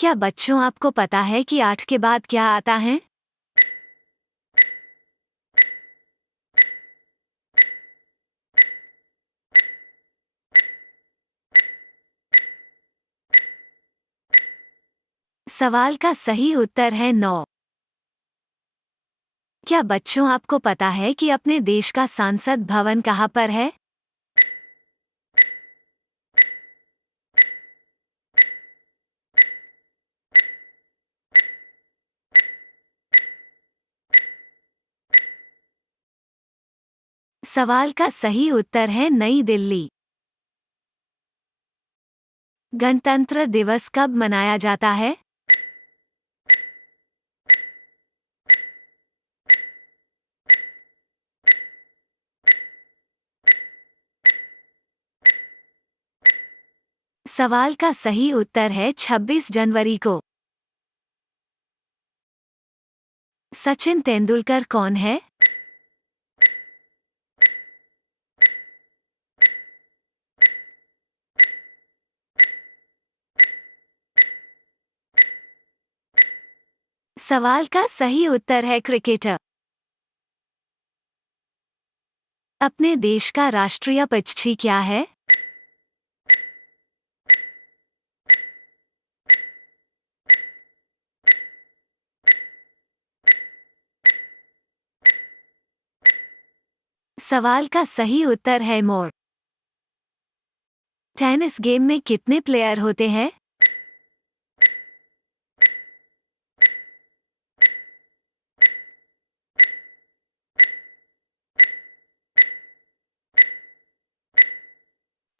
क्या बच्चों आपको पता है कि 8 के बाद क्या आता है? सवाल का सही उत्तर है 9। क्या बच्चों आपको पता है कि अपने देश का संसद भवन कहाँ पर है? सवाल का सही उत्तर है नई दिल्ली। गणतंत्र दिवस कब मनाया जाता है? सवाल का सही उत्तर है 26 जनवरी को। सचिन तेंदुलकर कौन है? सवाल का सही उत्तर है क्रिकेटर। अपने देश का राष्ट्रीय पक्षी क्या है? सवाल का सही उत्तर है मोर। टेनिस गेम में कितने प्लेयर होते हैं?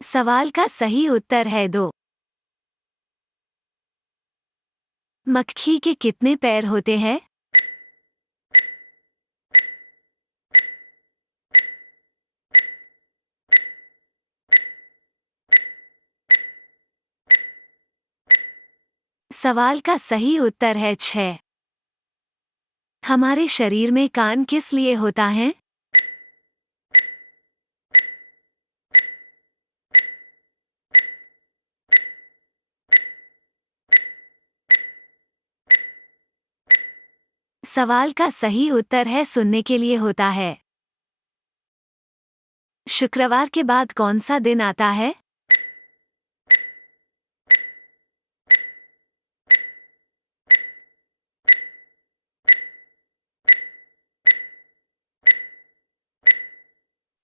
सवाल का सही उत्तर है 2। मक्खी के कितने पैर होते हैं? सवाल का सही उत्तर है 6। हमारे शरीर में कान किस लिए होता है? सवाल का सही उत्तर है सुनने के लिए होता है। शुक्रवार के बाद कौन सा दिन आता है?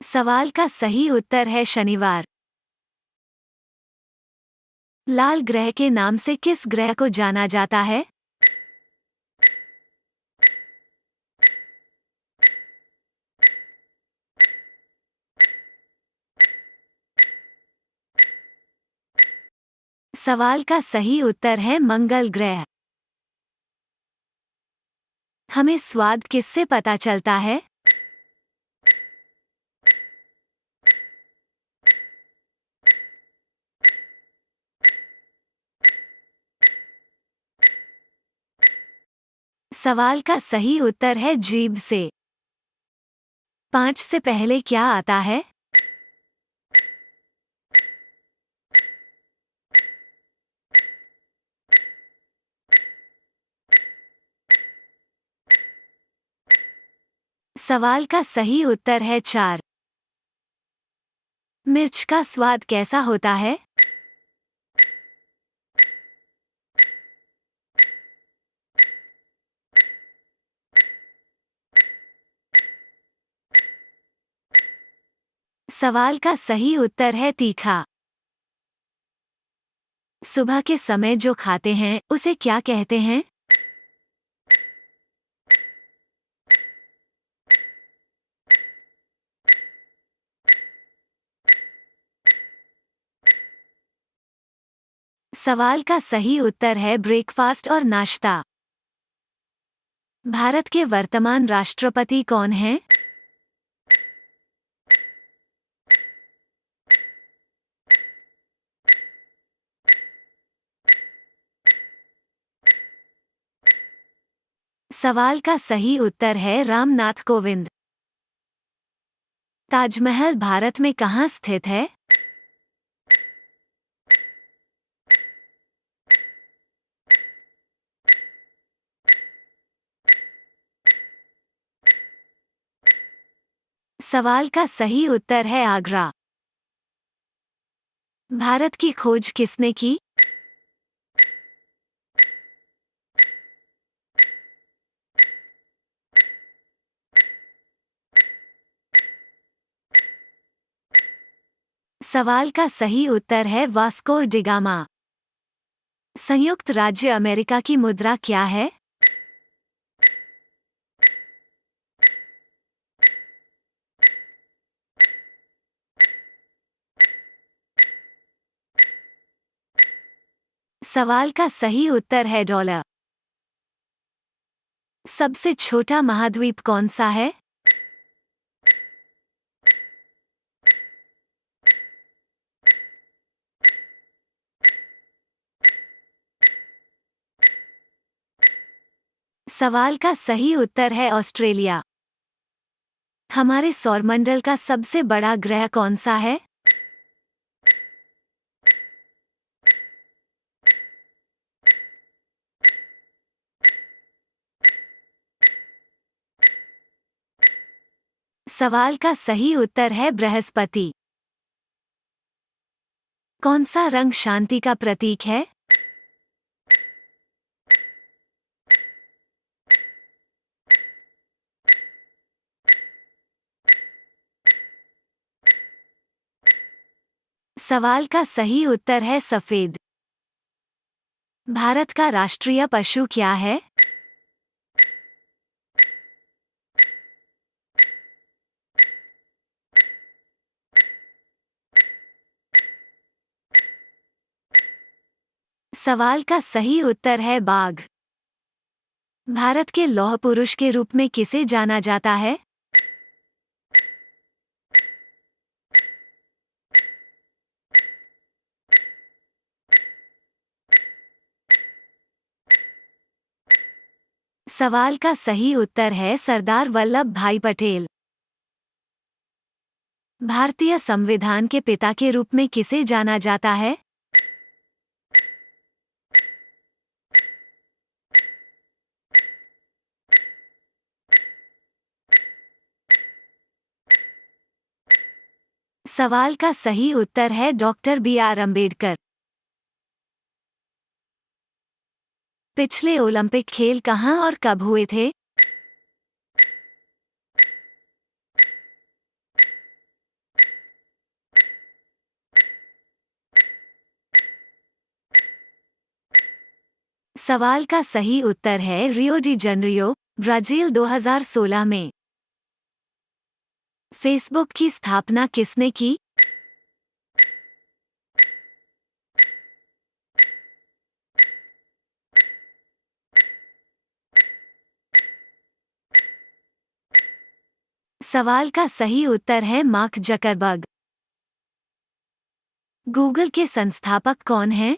सवाल का सही उत्तर है शनिवार। लाल ग्रह के नाम से किस ग्रह को जाना जाता है? सवाल का सही उत्तर है मंगल ग्रह। हमें स्वाद किससे पता चलता है? सवाल का सही उत्तर है जीभ से। 5 से पहले क्या आता है? सवाल का सही उत्तर है 4। मिर्च का स्वाद कैसा होता है? सवाल का सही उत्तर है तीखा। सुबह के समय जो खाते हैं उसे क्या कहते हैं? सवाल का सही उत्तर है ब्रेकफास्ट और नाश्ता। भारत के वर्तमान राष्ट्रपति कौन हैं? सवाल का सही उत्तर है रामनाथ कोविंद। ताजमहल भारत में कहाँ स्थित है? सवाल का सही उत्तर है आगरा। भारत की खोज किसने की? सवाल का सही उत्तर है वास्को डिगामा। संयुक्त राज्य अमेरिका की मुद्रा क्या है? सवाल का सही उत्तर है डॉलर। सबसे छोटा महाद्वीप कौन सा है? सवाल का सही उत्तर है ऑस्ट्रेलिया। हमारे सौरमंडल का सबसे बड़ा ग्रह कौन सा है? सवाल का सही उत्तर है बृहस्पति। कौन सा रंग शांति का प्रतीक है? सवाल का सही उत्तर है सफेद। भारत का राष्ट्रीय पशु क्या है? सवाल का सही उत्तर है बाघ। भारत के लौह पुरुष के रूप में किसे जाना जाता है? सवाल का सही उत्तर है सरदार वल्लभ भाई पटेल। भारतीय संविधान के पिता के रूप में किसे जाना जाता है? सवाल का सही उत्तर है डॉक्टर बी.आर. अम्बेडकर। पिछले ओलंपिक खेल कहाँ और कब हुए थे? सवाल का सही उत्तर है रियो डी जनरियो, ब्राजील 2016 में। फेसबुक की स्थापना किसने की? सवाल का सही उत्तर है मार्क जकरबर्ग। गूगल के संस्थापक कौन हैं?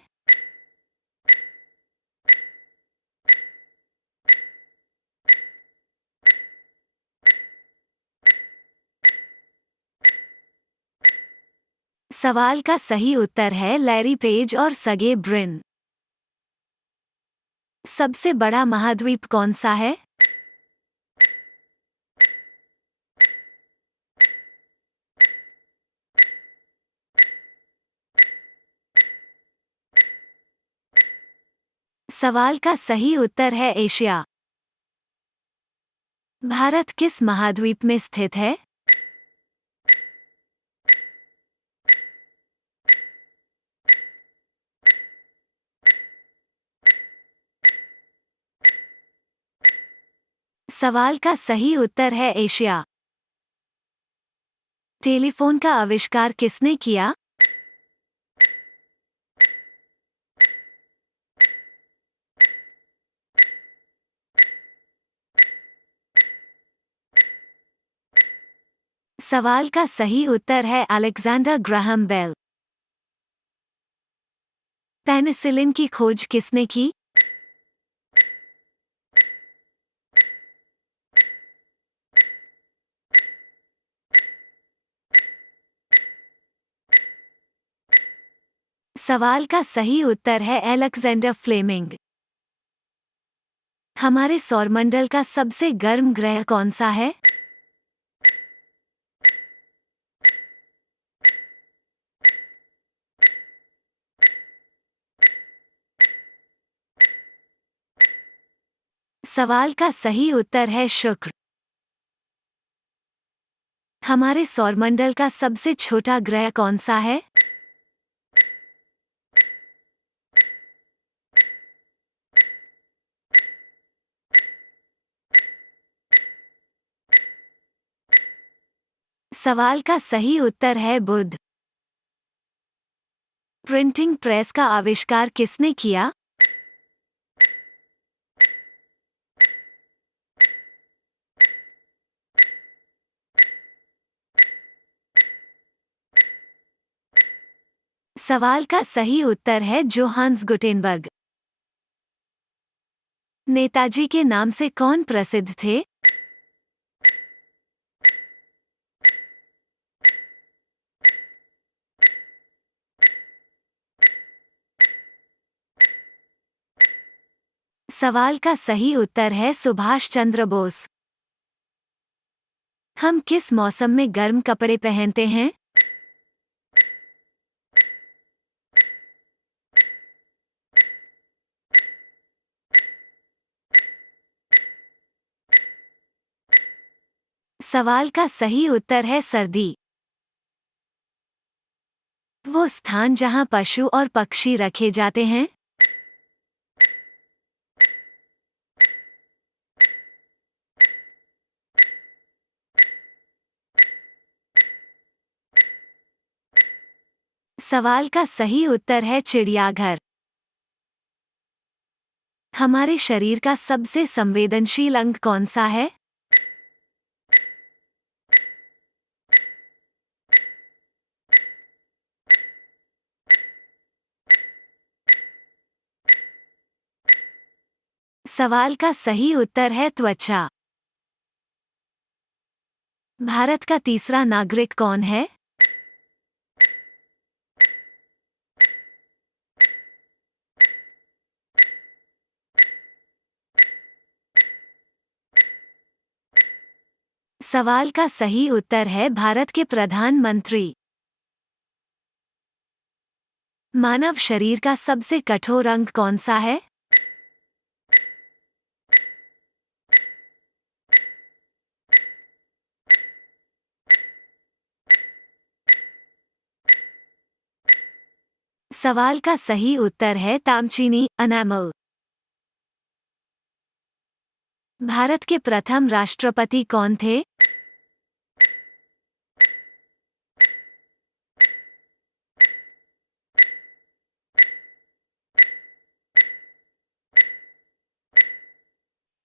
सवाल का सही उत्तर है लैरी पेज और सर्गे ब्रिन। सबसे बड़ा महाद्वीप कौन सा है? सवाल का सही उत्तर है एशिया। भारत किस महाद्वीप में स्थित है? सवाल का सही उत्तर है एशिया। टेलीफोन का आविष्कार किसने किया? सवाल का सही उत्तर है अलेक्जेंडर ग्राहम बेल। पेनिसिलिन की खोज किसने की? सवाल का सही उत्तर है अलेक्जेंडर फ्लेमिंग। हमारे सौरमंडल का सबसे गर्म ग्रह कौन सा है? सवाल का सही उत्तर है शुक्र। हमारे सौरमंडल का सबसे छोटा ग्रह कौन सा है? सवाल का सही उत्तर है बुध। प्रिंटिंग प्रेस का आविष्कार किसने किया? सवाल का सही उत्तर है जोहान्स गुटेनबर्ग। नेताजी के नाम से कौन प्रसिद्ध थे? सवाल का सही उत्तर है सुभाष चंद्र बोस। हम किस मौसम में गर्म कपड़े पहनते हैं? सवाल का सही उत्तर है सर्दी। वो स्थान जहां पशु और पक्षी रखे जाते हैं? सवाल का सही उत्तर है चिड़ियाघर। हमारे शरीर का सबसे संवेदनशील अंग कौन सा है? सवाल का सही उत्तर है त्वचा। भारत का तीसरा नागरिक कौन है? सवाल का सही उत्तर है भारत के प्रधानमंत्री। मानव शरीर का सबसे कठोर अंग कौन सा है? सवाल का सही उत्तर है तामचीनी एनामल। भारत के प्रथम राष्ट्रपति कौन थे?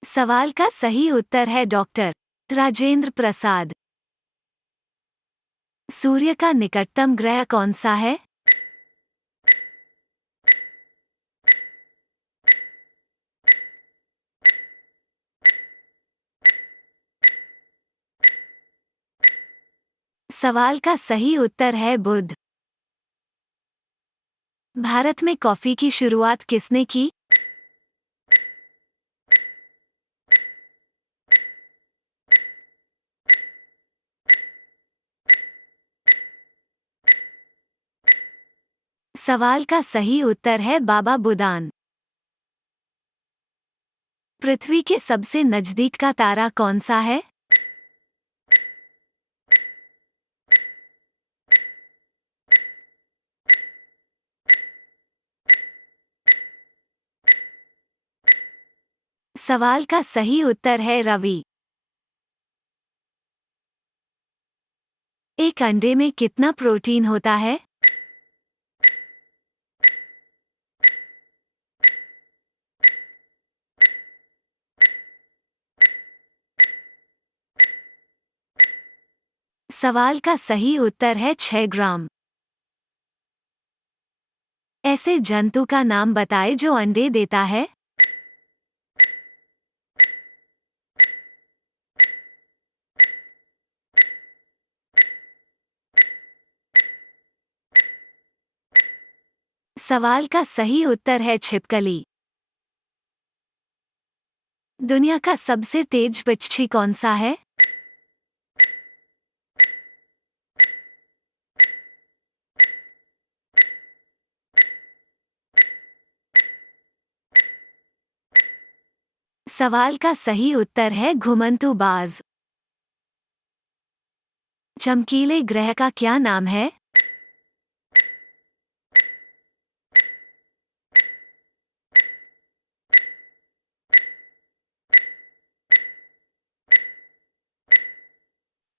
सवाल का सही उत्तर है डॉक्टर राजेंद्र प्रसाद। सूर्य का निकटतम ग्रह कौन सा है? सवाल का सही उत्तर है बुध। भारत में कॉफी की शुरुआत किसने की? सवाल का सही उत्तर है बाबा बुदान। पृथ्वी के सबसे नजदीक का तारा कौन सा है? सवाल का सही उत्तर है रवि। एक अंडे में कितना प्रोटीन होता है? सवाल का सही उत्तर है 6 ग्राम। ऐसे जंतु का नाम बताएं जो अंडे देता है। सवाल का सही उत्तर है छिपकली। दुनिया का सबसे तेज पक्षी कौन सा है? सवाल का सही उत्तर है घुमंतू बाज। चमकीले ग्रह का क्या नाम है?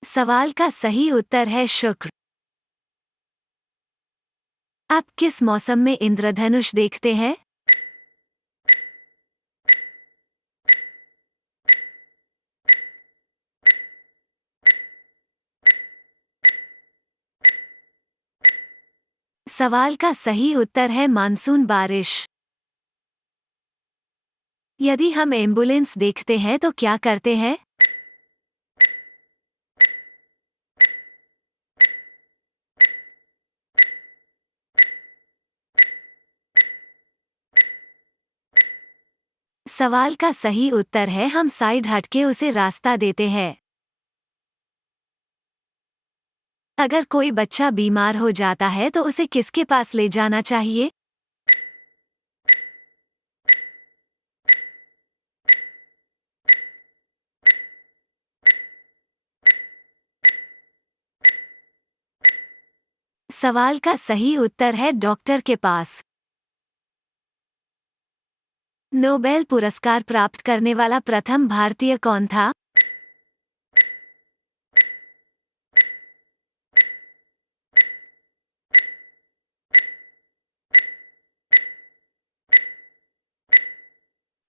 सवाल का सही उत्तर है शुक्र। आप किस मौसम में इंद्रधनुष देखते हैं? सवाल का सही उत्तर है मानसून बारिश। यदि हम एम्बुलेंस देखते हैं तो क्या करते हैं? सवाल का सही उत्तर है हम साइड हटके उसे रास्ता देते हैं। अगर कोई बच्चा बीमार हो जाता है तो उसे किसके पास ले जाना चाहिए? सवाल का सही उत्तर है डॉक्टर के पास। नोबेल पुरस्कार प्राप्त करने वाला प्रथम भारतीय कौन था?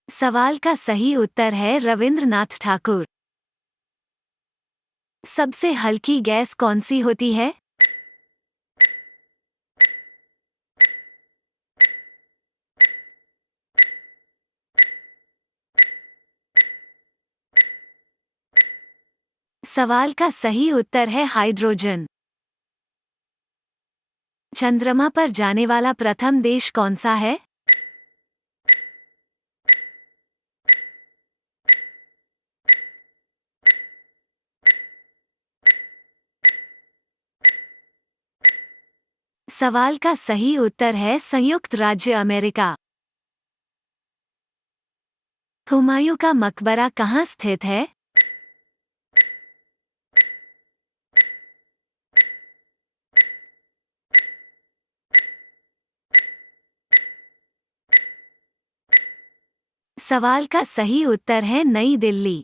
सवाल का सही उत्तर है रविंद्रनाथ ठाकुर। सबसे हल्की गैस कौन सी होती है? सवाल का सही उत्तर है हाइड्रोजन। चंद्रमा पर जाने वाला प्रथम देश कौन सा है? सवाल का सही उत्तर है संयुक्त राज्य अमेरिका। हुमायूं का मकबरा कहाँ स्थित है? सवाल का सही उत्तर है नई दिल्ली।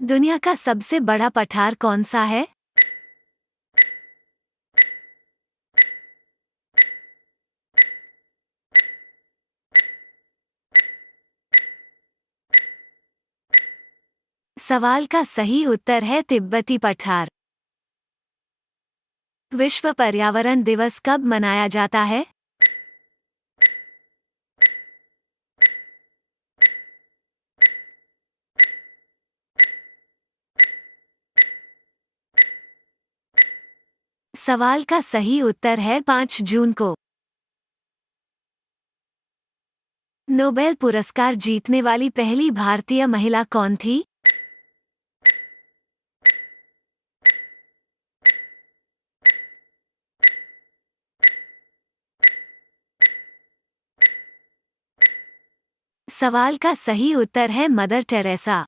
दुनिया का सबसे बड़ा पठार कौन सा है? सवाल का सही उत्तर है तिब्बती पठार। विश्व पर्यावरण दिवस कब मनाया जाता है? सवाल का सही उत्तर है 5 जून को। नोबेल पुरस्कार जीतने वाली पहली भारतीय महिला कौन थी? सवाल का सही उत्तर है मदर टेरेसा।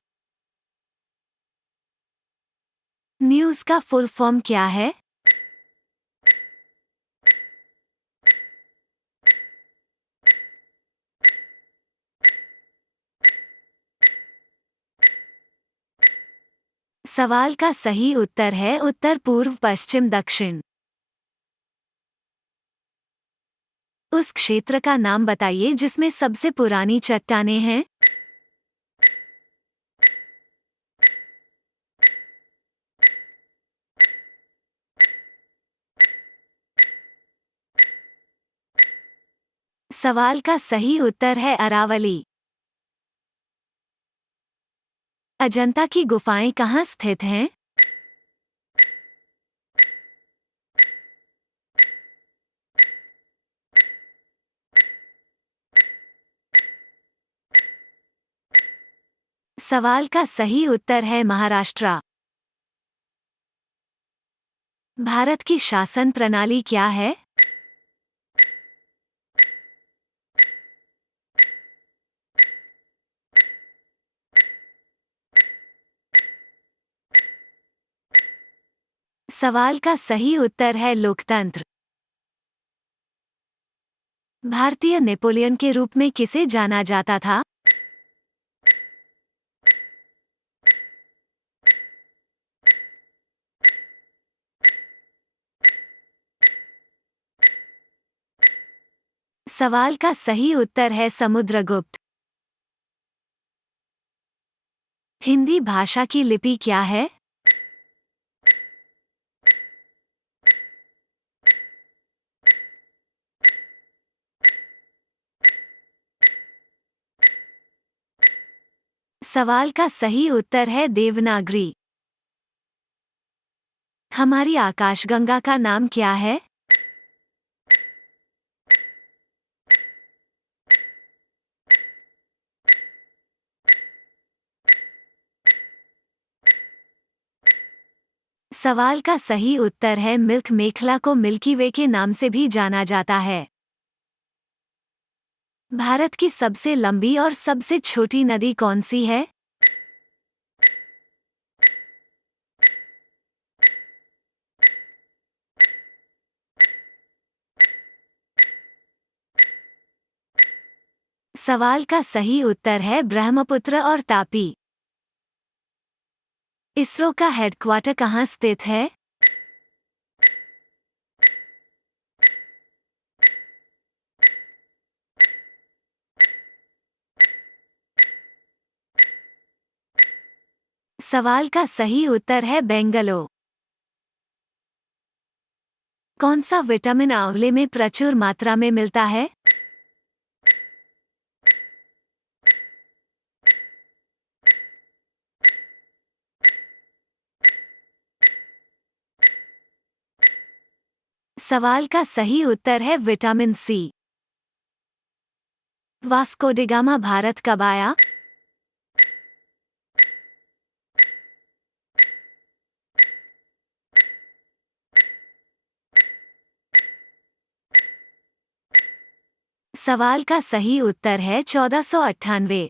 न्यूज़ का फुल फॉर्म क्या है? सवाल का सही उत्तर है उत्तर पूर्व पश्चिम दक्षिण। उस क्षेत्र का नाम बताइए जिसमें सबसे पुरानी चट्टानें हैं। सवाल का सही उत्तर है अरावली। अजंता की गुफाएं कहाँ स्थित हैं? सवाल का सही उत्तर है महाराष्ट्र। भारत की शासन प्रणाली क्या है? सवाल का सही उत्तर है लोकतंत्र। भारतीय नेपोलियन के रूप में किसे जाना जाता था? सवाल का सही उत्तर है समुद्रगुप्त। हिंदी भाषा की लिपि क्या है? सवाल का सही उत्तर है देवनागरी। हमारी आकाशगंगा का नाम क्या है? सवाल का सही उत्तर है मिल्क मेखला को मिल्की वे के नाम से भी जाना जाता है। भारत की सबसे लंबी और सबसे छोटी नदी कौन सी है? सवाल का सही उत्तर है ब्रह्मपुत्र और तापी। इसरो का हेडक्वार्टर कहाँ स्थित है? सवाल का सही उत्तर है बेंगलोर। कौन सा विटामिन आंवले में प्रचुर मात्रा में मिलता है? सवाल का सही उत्तर है vitamin C. Vasco da Gama Bharat कब आया? सवाल का सही उत्तर है 1498।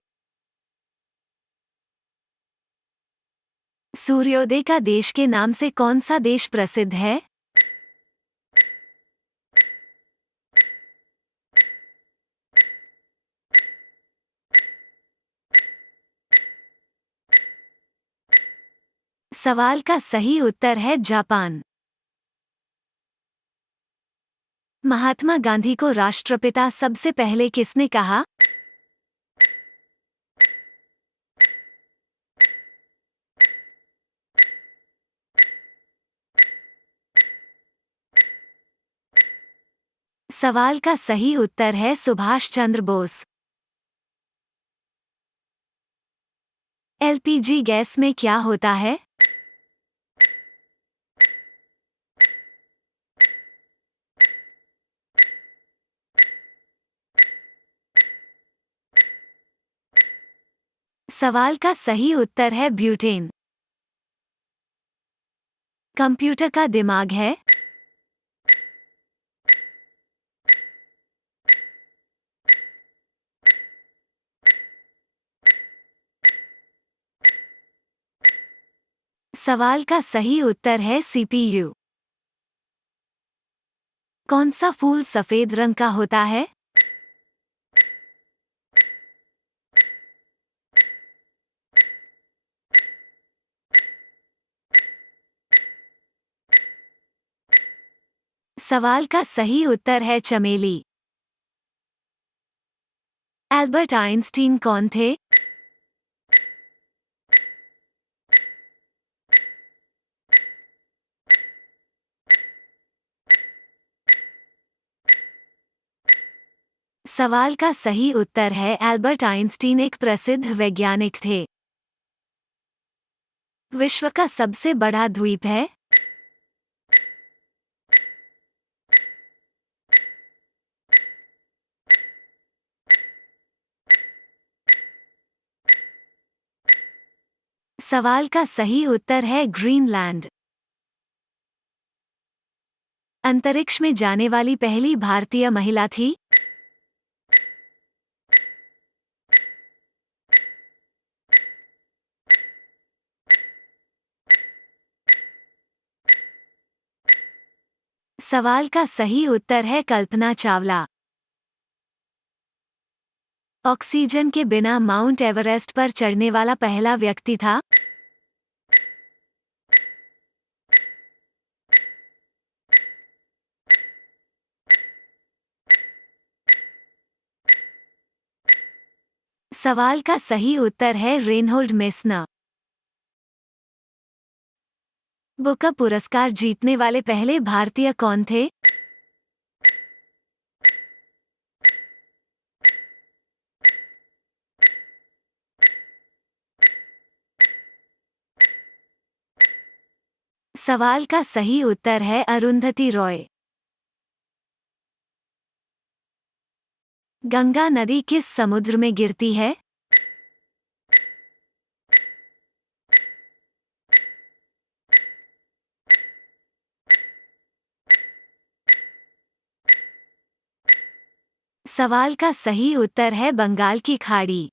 सूर्योदय का देश के नाम से कौन सा देश प्रसिद्ध है? सवाल का सही उत्तर है जापान। महात्मा गांधी को राष्ट्रपिता सबसे पहले किसने कहा? सवाल का सही उत्तर है सुभाष चंद्र बोस। एलपीजी गैस में क्या होता है? सवाल का सही उत्तर है ब्यूटेन। कंप्यूटर का दिमाग है? सवाल का सही उत्तर है सीपीयू। कौन सा फूल सफेद रंग का होता है? सवाल का सही उत्तर है चमेली। एल्बर्ट आइंस्टीन कौन थे? सवाल का सही उत्तर है एल्बर्ट आइंस्टीन एक प्रसिद्ध वैज्ञानिक थे। विश्व का सबसे बड़ा द्वीप है? सवाल का सही उत्तर है ग्रीनलैंड। अंतरिक्ष में जाने वाली पहली भारतीय महिला थी? सवाल का सही उत्तर है कल्पना चावला। ऑक्सीजन के बिना माउंट एवरेस्ट पर चढ़ने वाला पहला व्यक्ति था। सवाल का सही उत्तर है रेनहोल्ड मेस्नर। बुकर पुरस्कार जीतने वाले पहले भारतीय कौन थे? सवाल का सही उत्तर है अरुंधति रॉय। गंगा नदी किस समुद्र में गिरती है? सवाल का सही उत्तर है बंगाल की खाड़ी।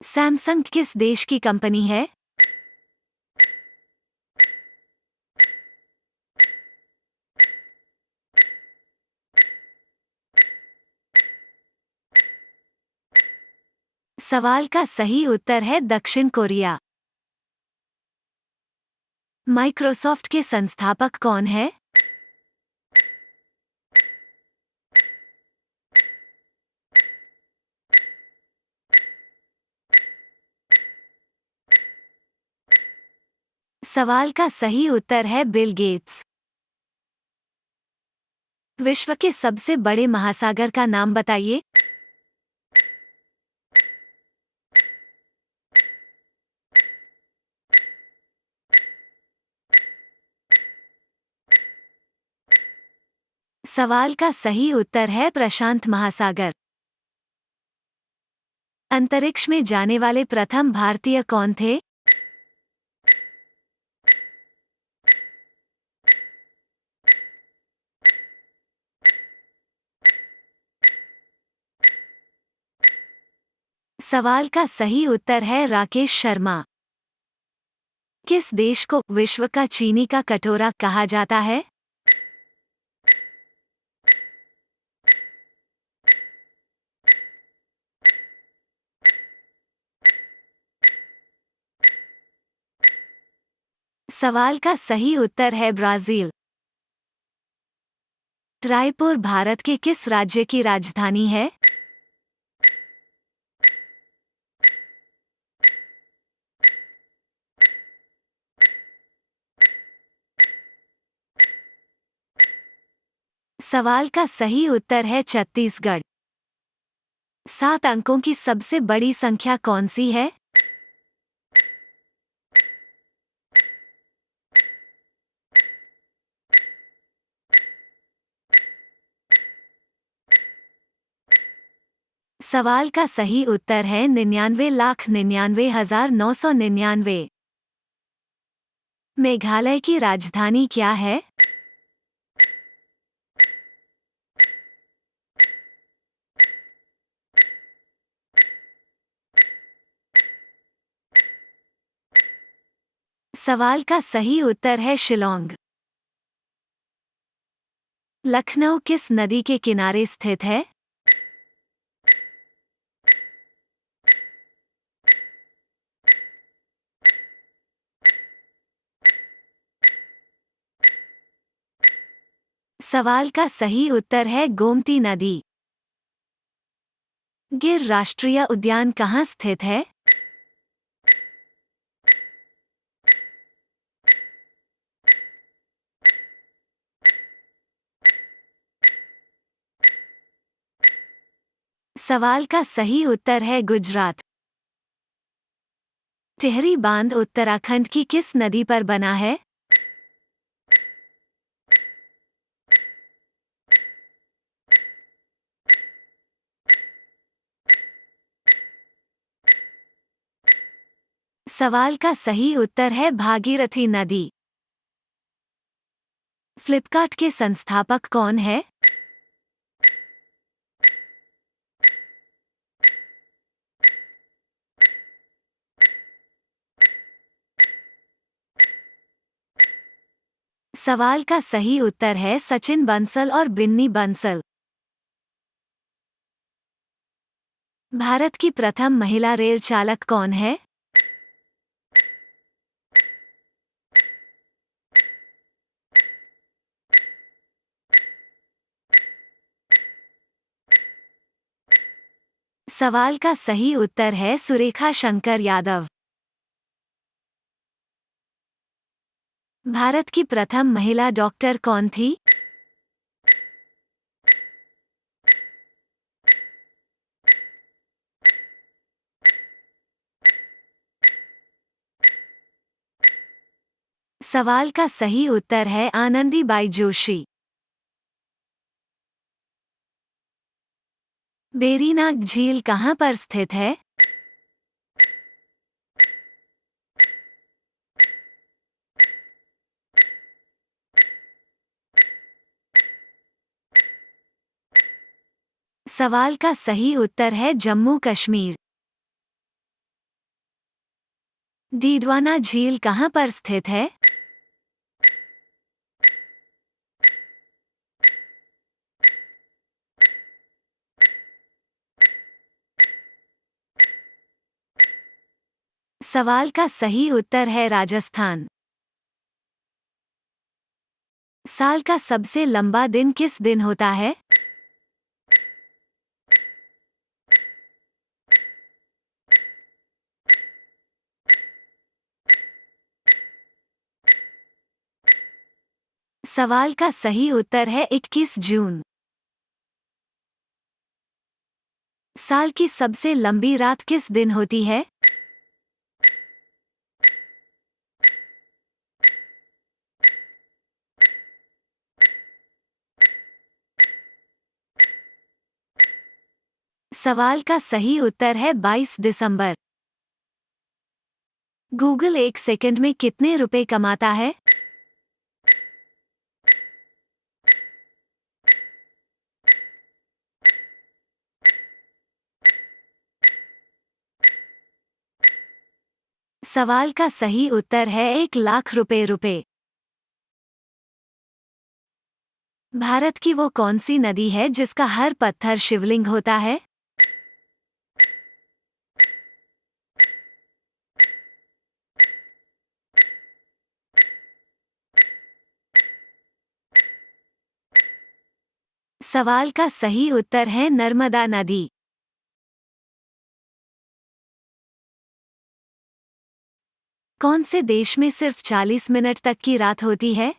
सैमसंग किस देश की कंपनी है? सवाल का सही उत्तर है दक्षिण कोरिया। माइक्रोसॉफ्ट के संस्थापक कौन है? सवाल का सही उत्तर है बिल गेट्स। विश्व के सबसे बड़े महासागर का नाम बताइए। सवाल का सही उत्तर है प्रशांत महासागर। अंतरिक्ष में जाने वाले प्रथम भारतीय कौन थे? सवाल का सही उत्तर है राकेश शर्मा। किस देश को विश्व का चीनी का कटोरा कहा जाता है? सवाल का सही उत्तर है ब्राजील। रायपुर भारत के किस राज्य की राजधानी है? सवाल का सही उत्तर है छत्तीसगढ़। 7 अंकों की सबसे बड़ी संख्या कौन सी है? सवाल का सही उत्तर है 99,99,999। मेघालय की राजधानी क्या है? सवाल का सही उत्तर है शिलोंग। लखनऊ किस नदी के किनारे स्थित है? सवाल का सही उत्तर है गोमती नदी। गिर राष्ट्रीय उद्यान कहाँ स्थित है? सवाल का सही उत्तर है गुजरात। टिहरी बांध उत्तराखंड की किस नदी पर बना है? सवाल का सही उत्तर है भागीरथी नदी। फ्लिपकार्ट के संस्थापक कौन है? सवाल का सही उत्तर है सचिन बंसल और बिन्नी बंसल। भारत की प्रथम महिला रेल चालक कौन है? सवाल का सही उत्तर है सुरेखा शंकर यादव। भारत की प्रथम महिला डॉक्टर कौन थी? सवाल का सही उत्तर है आनंदीबाई जोशी। वेरीनाग झील कहाँ पर स्थित है? सवाल का सही उत्तर है जम्मू कश्मीर। डीडवाना झील कहाँ पर स्थित है? सवाल का सही उत्तर है राजस्थान। साल का सबसे लंबा दिन किस दिन होता है? सवाल का सही उत्तर है 21 जून। साल की सबसे लंबी रात किस दिन होती है? सवाल का सही उत्तर है 22 दिसंबर। गूगल एक सेकंड में कितने रुपए कमाता है? सवाल का सही उत्तर है 1 लाख रुपए। भारत की वो कौन सी नदी है जिसका हर पत्थर शिवलिंग होता है? सवाल का सही उत्तर है नर्मदा नदी। कौन से देश में सिर्फ 40 मिनट तक की रात होती है?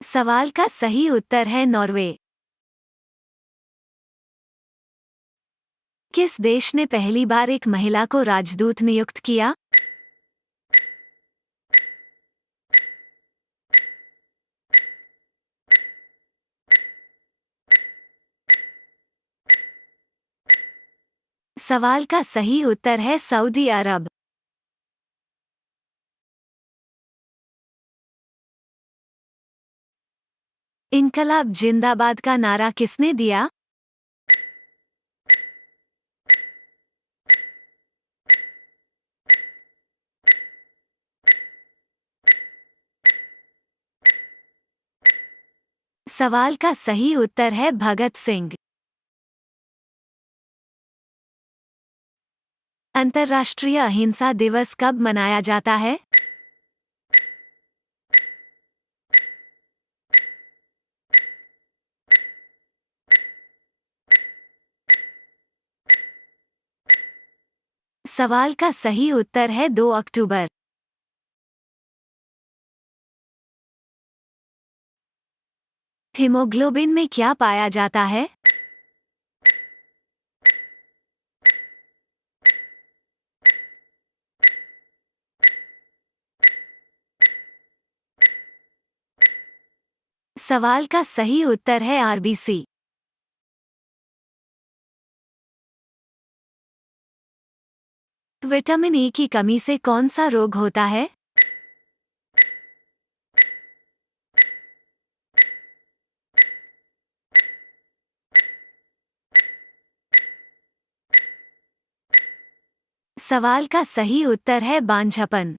सवाल का सही उत्तर है नॉर्वे। किस देश ने पहली बार एक महिला को राजदूत नियुक्त किया? सवाल का सही उत्तर है सऊदी अरब। इनकलाब जिंदाबाद का नारा किसने दिया? सवाल का सही उत्तर है भगत सिंह। अंतर्राष्ट्रीय अहिंसा दिवस कब मनाया जाता है? सवाल का सही उत्तर है 2 अक्टूबर। हीमोग्लोबिन में क्या पाया जाता है? सवाल का सही उत्तर है आरबीसी। विटामिन ई की कमी से कौन सा रोग होता है? सवाल का सही उत्तर है बांझपन।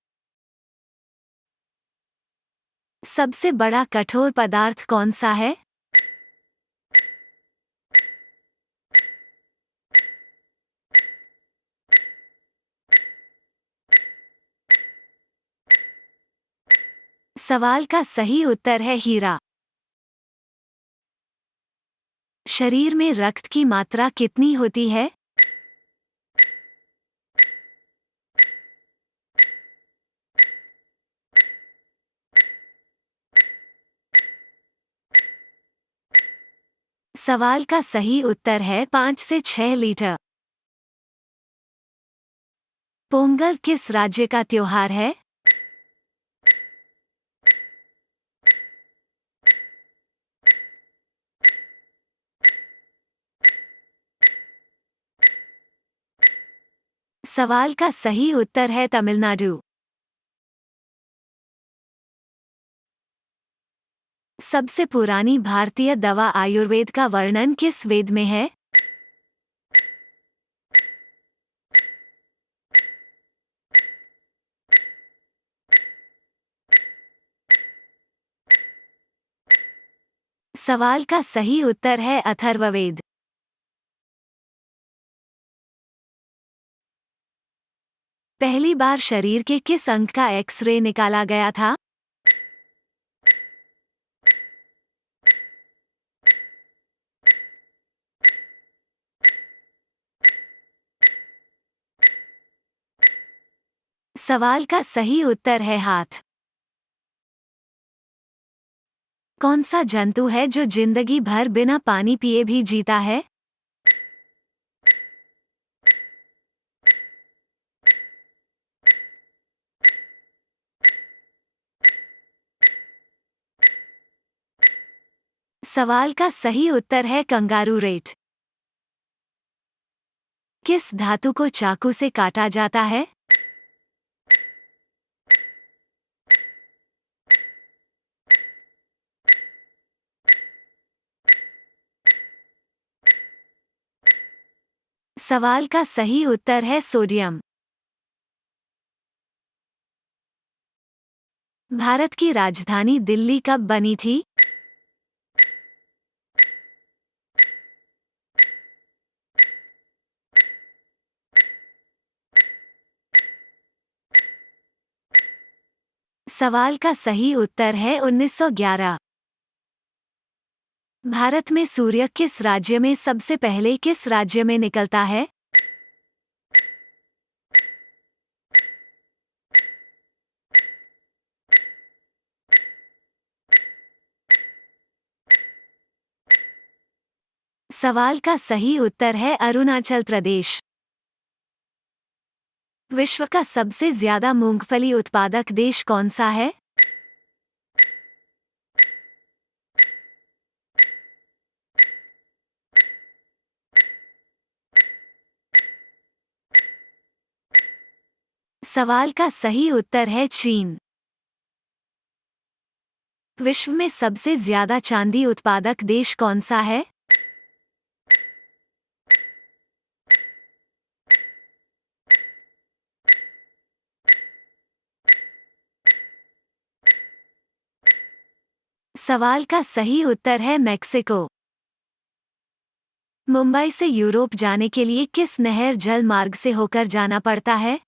सबसे बड़ा कठोर पदार्थ कौन सा है? सवाल का सही उत्तर है हीरा। शरीर में रक्त की मात्रा कितनी होती है? सवाल का सही उत्तर है 5 से 6 लीटर। पोंगल किस राज्य का त्योहार है? सवाल का सही उत्तर है तमिलनाडु। सबसे पुरानी भारतीय दवा आयुर्वेद का वर्णन किस वेद में है? सवाल का सही उत्तर है अथर्ववेद। पहली बार शरीर के किस अंग का एक्सरे निकाला गया था? सवाल का सही उत्तर है हाथ। कौन सा जंतु है जो जिंदगी भर बिना पानी पिए भी जीता है? सवाल का सही उत्तर है कंगारू रेट। किस धातु को चाकू से काटा जाता है? सवाल का सही उत्तर है सोडियम। भारत की राजधानी दिल्ली कब बनी थी? सवाल का सही उत्तर है 1911। भारत में सूर्य किस राज्य में सबसे पहले किस राज्य में निकलता है? सवाल का सही उत्तर है अरुणाचल प्रदेश। विश्व का सबसे ज्यादा मूंगफली उत्पादक देश कौन सा है? सवाल का सही उत्तर है चीन। विश्व में सबसे ज्यादा चांदी उत्पादक देश कौन सा है? सवाल का सही उत्तर है मेक्सिको। मुंबई से यूरोप जाने के लिए किस नहर जल मार्ग से होकर जाना पड़ता है?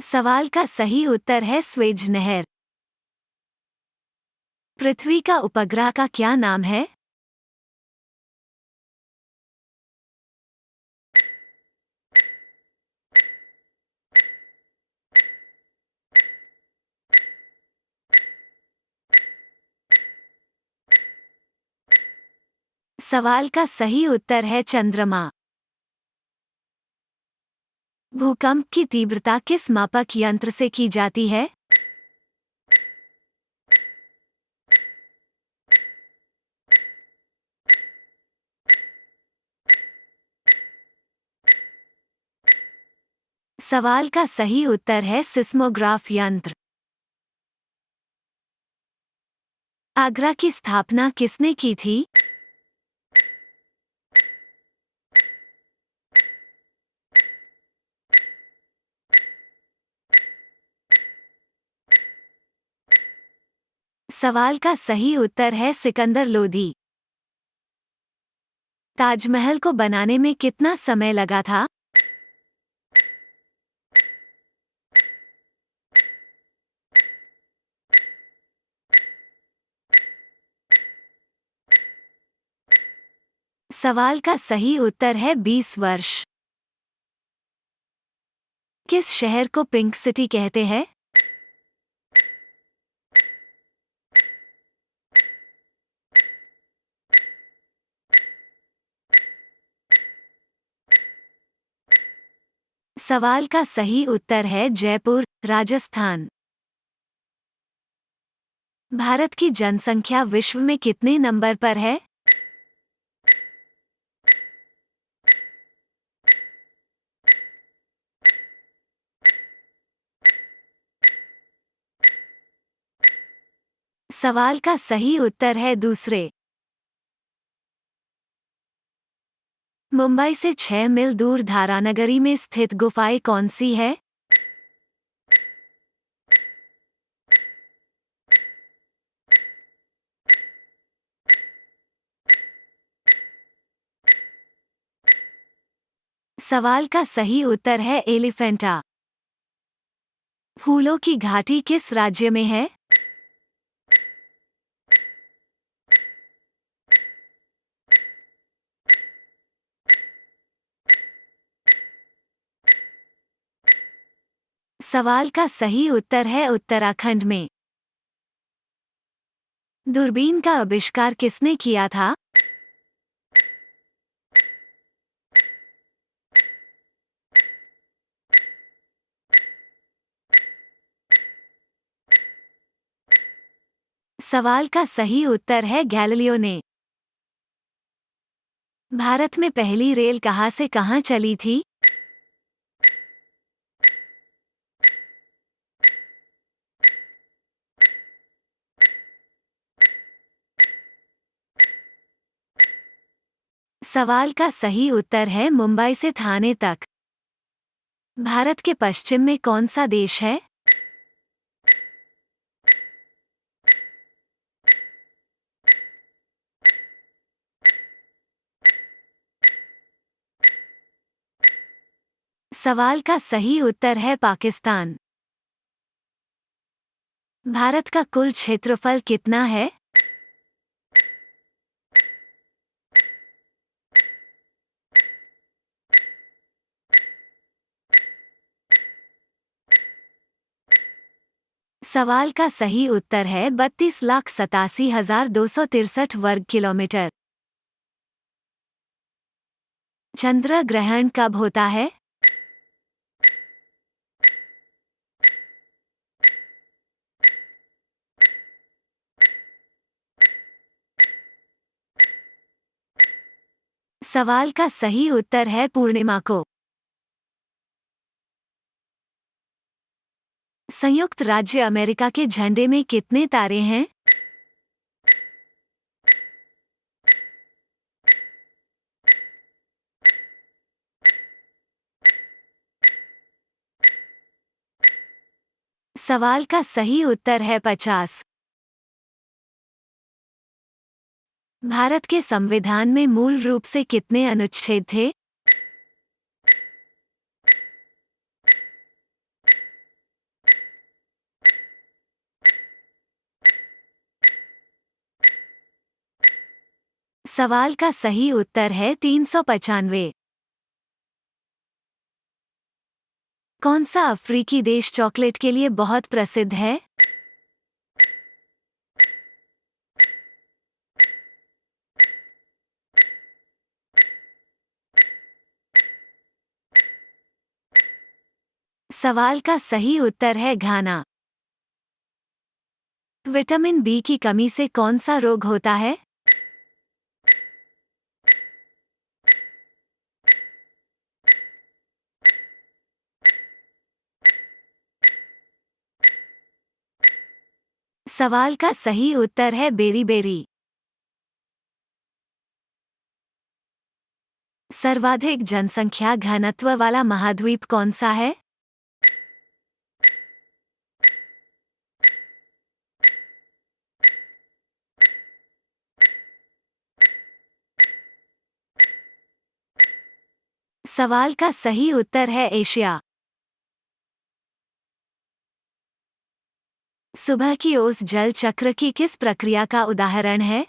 सवाल का सही उत्तर है स्वेज नहर। पृथ्वी का उपग्रह का क्या नाम है? सवाल का सही उत्तर है चंद्रमा। भूकंप की तीव्रता किस मापक यंत्र से की जाती है? सवाल का सही उत्तर है सिस्मोग्राफ यंत्र। आगरा की स्थापना किसने की थी? सवाल का सही उत्तर है सिकंदर लोदी। ताजमहल को बनाने में कितना समय लगा था? सवाल का सही उत्तर है 20 वर्ष। किस शहर को पिंक सिटी कहते हैं? सवाल का सही उत्तर है जयपुर, राजस्थान। भारत की जनसंख्या विश्व में कितने नंबर पर है? सवाल का सही उत्तर है दूसरे। मुंबई से 6 मील दूर धारानगरी में स्थित गुफाएं कौन सी है? सवाल का सही उत्तर है एलिफेंटा। फूलों की घाटी किस राज्य में है? सवाल का सही उत्तर है उत्तराखंड में। दूरबीन का आविष्कार किसने किया था? सवाल का सही उत्तर है गैलीलियो ने। भारत में पहली रेल कहाँ से कहाँ चली थी? सवाल का सही उत्तर है मुंबई से थाने तक। भारत के पश्चिम में कौन सा देश है? सवाल का सही उत्तर है पाकिस्तान। भारत का कुल क्षेत्रफल कितना है? सवाल का सही उत्तर है 32,87,263 वर्ग किलोमीटर। चंद्र ग्रहण कब होता है? सवाल का सही उत्तर है पूर्णिमा को। संयुक्त राज्य अमेरिका के झंडे में कितने तारे हैं? सवाल का सही उत्तर है 50। भारत के संविधान में मूल रूप से कितने अनुच्छेद थे? सवाल का सही उत्तर है 395। कौन सा अफ्रीकी देश चॉकलेट के लिए बहुत प्रसिद्ध है? सवाल का सही उत्तर है घाना। विटामिन बी की कमी से कौन सा रोग होता है? सवाल का सही उत्तर है बेरी-बेरी। सर्वाधिक जनसंख्या घनत्व वाला महाद्वीप कौन सा है? सवाल का सही उत्तर है एशिया। सुबह की ओस जल चक्र की किस प्रक्रिया का उदाहरण है?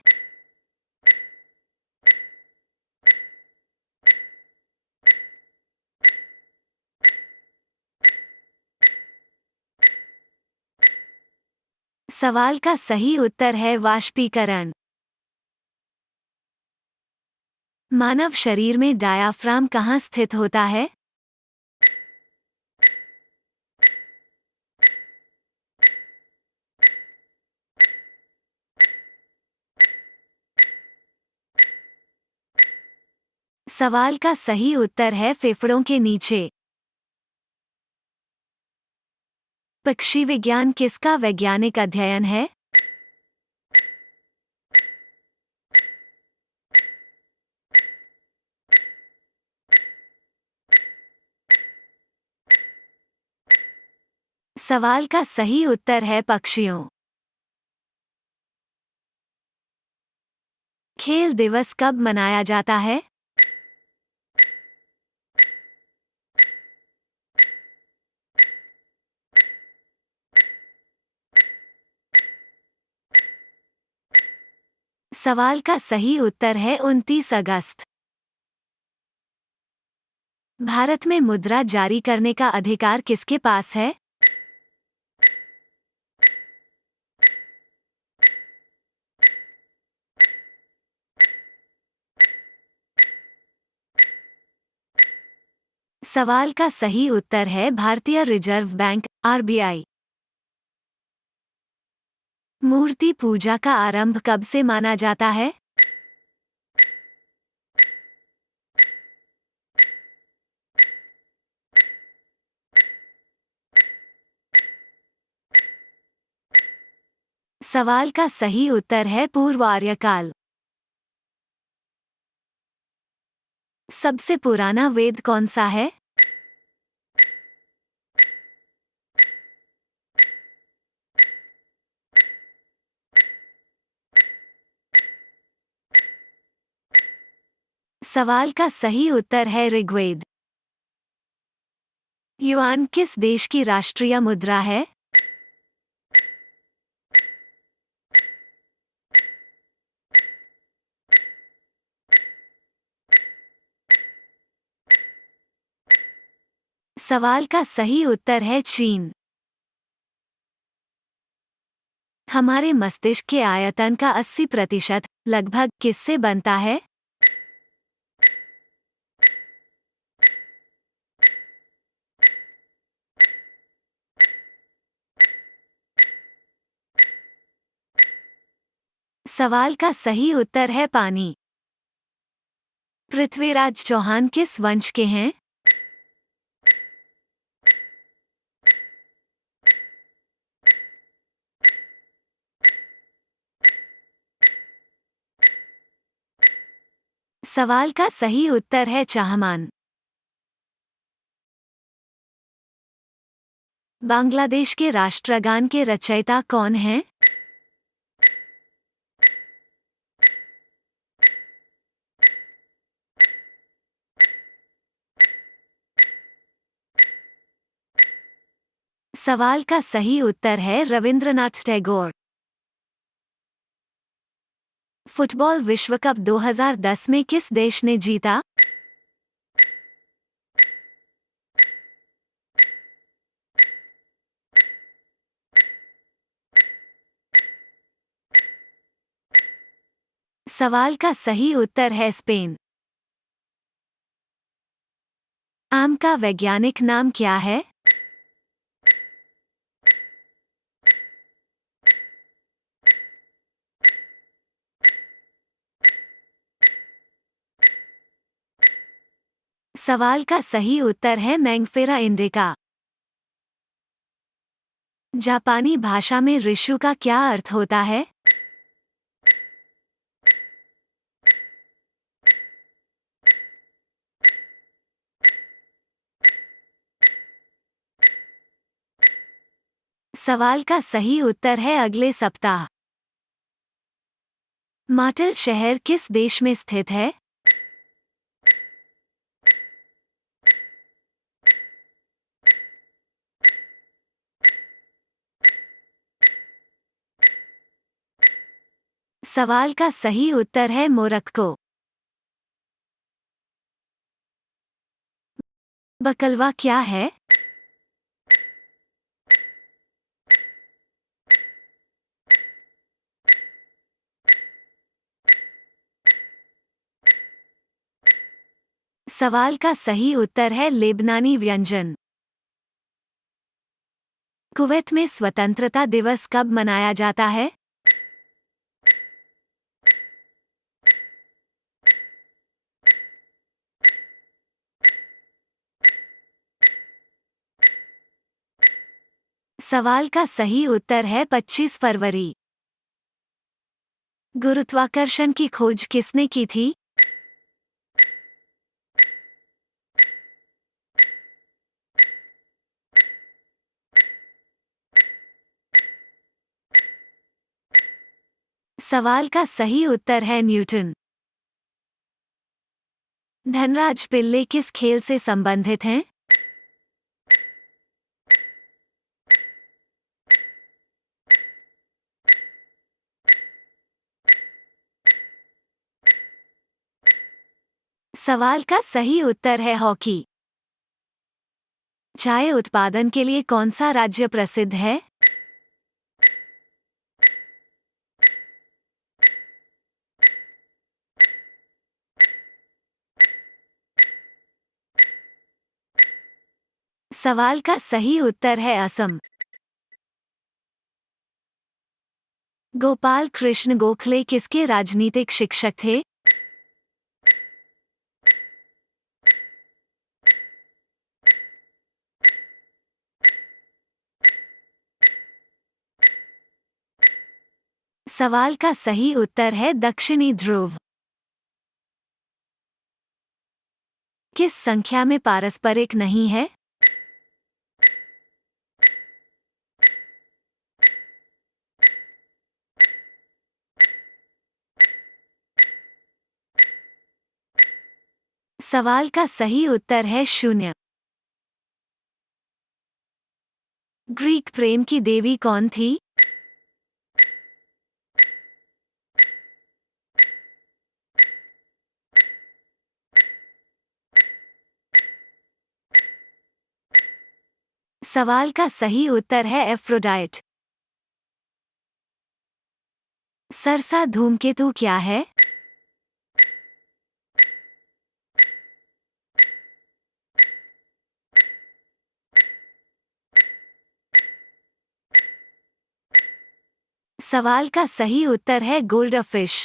सवाल का सही उत्तर है वाष्पीकरण। मानव शरीर में डायाफ्राम कहाँ स्थित होता है? सवाल का सही उत्तर है फेफड़ों के नीचे। पक्षी विज्ञान किसका वैज्ञानिक अध्ययन है? सवाल का सही उत्तर है पक्षियों। खेल दिवस कब मनाया जाता है? सवाल का सही उत्तर है 29 अगस्त। भारत में मुद्रा जारी करने का अधिकार किसके पास है? सवाल का सही उत्तर है भारतीय रिजर्व बैंक आरबीआई। मूर्ति पूजा का आरंभ कब से माना जाता है? सवाल का सही उत्तर है पूर्व आर्यकाल। सबसे पुराना वेद कौन सा है? सवाल का सही उत्तर है ऋग्वेद। युआन किस देश की राष्ट्रीय मुद्रा है? सवाल का सही उत्तर है चीन। हमारे मस्तिष्क के आयतन का 80% लगभग किससे बनता है? सवाल का सही उत्तर है पानी। पृथ्वीराज चौहान किस वंश के हैं? सवाल का सही उत्तर है चाहमान। बांग्लादेश के राष्ट्रगान के रचयिता कौन हैं? सवाल का सही उत्तर है रविंद्रनाथ टैगोर। फुटबॉल विश्व कप 2010 में किस देश ने जीता? सवाल का सही उत्तर है स्पेन। आम का वैज्ञानिक नाम क्या है? सवाल का सही उत्तर है मैंगफेरा इंडिका। जापानी भाषा में रिशु का क्या अर्थ होता है? सवाल का सही उत्तर है अगले सप्ताह। माटल शहर किस देश में स्थित है? सवाल का सही उत्तर है मोरक्को। बकलवा क्या है? सवाल का सही उत्तर है लेबनानी व्यंजन। कुवैत में स्वतंत्रता दिवस कब मनाया जाता है? सवाल का सही उत्तर है 25 फरवरी। गुरुत्वाकर्षण की खोज किसने की थी? सवाल का सही उत्तर है न्यूटन। धनराज पिल्ले किस खेल से संबंधित हैं? सवाल का सही उत्तर है हॉकी। चाय उत्पादन के लिए कौन सा राज्य प्रसिद्ध है? सवाल का सही उत्तर है असम। गोपाल कृष्ण गोखले किसके राजनीतिक शिक्षक थे? सवाल का सही उत्तर है दक्षिणी ध्रुव। किस संख्या में पारस्परिक नहीं है? सवाल का सही उत्तर है 0। ग्रीक प्रेम की देवी कौन थी? सवाल का सही उत्तर है एफ्रोडाइट। सरसा धूमकेतु क्या है? सवाल का सही उत्तर है गोल्डफिश।